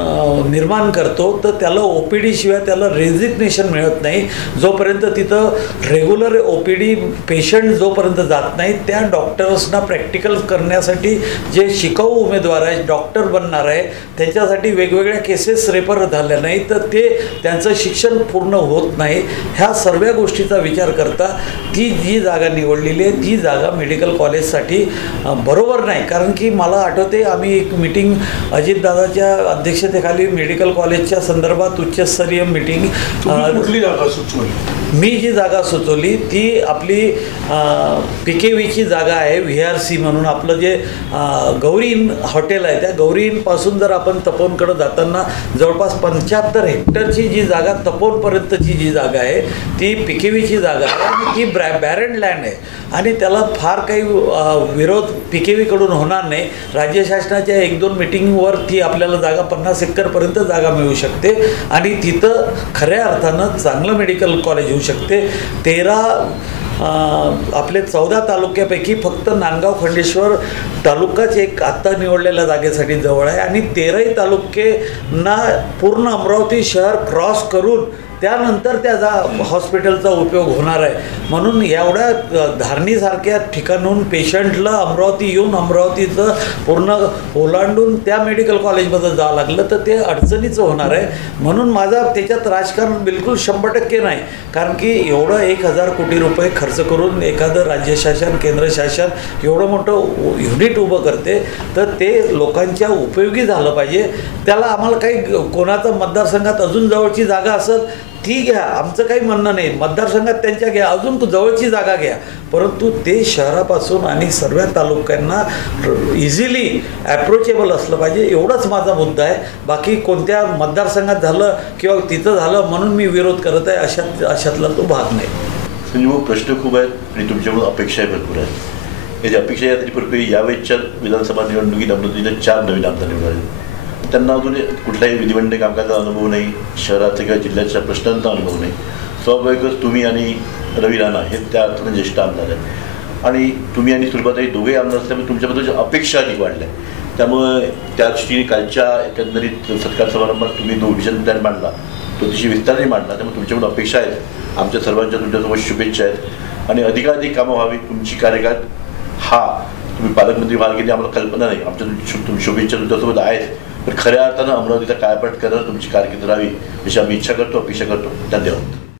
निर्माण करतो तर त्याला OPD शिवाय त्याला रेजिग्नेशन मिळत नाही. जोपर्यंत तिथं रेग्युलर OPD पेशंट जोपर्यंत जात नाही त्या डॉक्टर्सना प्रॅक्टिकल करण्यासाठी जे शिकाऊ उमेदवार आहे, डॉक्टर बनणार आहे, त्यांच्यासाठी वेगवेगळ्या केसेस रेफर झाल्या नाही तर ते त्यांचं शिक्षण पूर्ण होत नाही. ह्या सर्व गोष्टीचा विचार करता ती जी जागा निवडलेली आहे ती जागा मेडिकल कॉलेजसाठी बरोबर नाही. कारण की मला आठवते आम्ही एक मीटिंग अजितदादाच्या अध्यक्षतेखाली मेडिकल कॉलेजच्या संदर्भात उच्चस्तरीय मीटिंग. कुठली जागा सुचवली? मी जी जागा सुचवली ती आपली PKVची जागा आहे, VRC म्हणून. आपलं जे गौरी इन हॉटेल आहे त्या गौरी इनपासून जर आपण तपोवनकडे जाताना जवळपास 75 हेक्टरची जी जागा, तपोवनपर्यंतची जी जागा आहे ती PKVची जागा आहे आणि ती बॅरन लँड आहे आणि त्याला फार काही विरोध PKVकडून होणार नाही. राज्य शासनाच्या 1-2 मीटिंगवर ती आपल्याला जागा 50 एकरपर्यंत जागा मिळू शकते आणि तिथं खऱ्या अर्थानं चांगलं मेडिकल कॉलेज होऊ शकते. 14 तालुक्यापैकी फक्त नांदगाव खंडेश्वर तालुकाच एक आत्ता निवडलेल्या जागेसाठी जवळ आहे आणि 13 तालुक्यांना पूर्ण अमरावती शहर क्रॉस करून त्यानंतर त्याचा हॉस्पिटलचा उपयोग होणार आहे. म्हणून एवढ्या धारणीसारख्या ठिकाणून पेशंटला अमरावती येऊन अमरावतीचं पूर्ण ओलांडून त्या मेडिकल कॉलेजमध्ये जावं लागलं तर ते अडचणीचं होणार आहे. म्हणून माझा त्याच्यात राजकारण बिलकुल 100% नाही. कारण की एवढं 1000 कोटी रुपये खर्च करून एखादं राज्य शासन केंद्र शासन एवढं मोठं युनिट उभं करते तर ते लोकांच्या उपयोगी झालं पाहिजे. त्याला आम्हाला काही कोणाचा मतदारसंघात अजून जवळची जागा असेल ती घ्या, आमचं काही म्हणणं नाही. मतदारसंघात त्यांच्या घ्या, अजून जवळची जागा घ्या, परंतु ते शहरापासून आणि सर्व तालुक्यांना इझिली ॲप्रोचेबल असलं पाहिजे. एवढाच माझा मुद्दा आहे. बाकी कोणत्या मतदारसंघात झालं किंवा तिथं झालं म्हणून मी विरोध करत आहे अशातला तो भाग नाही. संजीव भाऊ, प्रश्न खूप आहेत आणि तुमच्याकडून अपेक्षाही भरपूर आहेत. याची अपेक्षा या तरी पूर्वी यावेळेच्या विधानसभा निवडणुकीत अमरावतीच्या 4 नवीन आमदार निवडले. त्यांना अजून कुठल्याही विधिमंडळ कामकाजाचा अनुभव नाही, शहराच्या किंवा जिल्ह्याच्या प्रश्नांचा अनुभव नाही. स्वाभाविकच तुम्ही आणि रवी राणा हे त्या अर्थानं ज्येष्ठ आमदार आहेत आणि तुम्ही आणि सुरुवाताई दोघेही आमदार असल्यामुळे तुमच्याबद्दल अपेक्षा अधिक वाढल्या. त्यामुळे त्या दृष्टीने कालच्या एकंदरीत सत्कार समारंभात तुम्ही जो विजन प्लॅन मांडला तो अतिशय विस्ताराने मांडला. त्यामुळे तुमच्याकडून अपेक्षा आहेत, आमच्या सर्वांच्या तुमच्यासोबत शुभेच्छा आहेत आणि अधिकाधिक कामं व्हावी. तुमची कार्यकाळ हा तुम्ही पालकमंत्री व्हाल की आम्हाला कल्पना नाही. आमच्या शुभेच्छा तुमच्यासोबत आहेत, पण खऱ्या अर्थानं अमरावतीचा कायापालट करणार तुमची कारकीर्द राहावी अशी आम्ही इच्छा करतो, अपेक्षा करतो. धन्यवाद.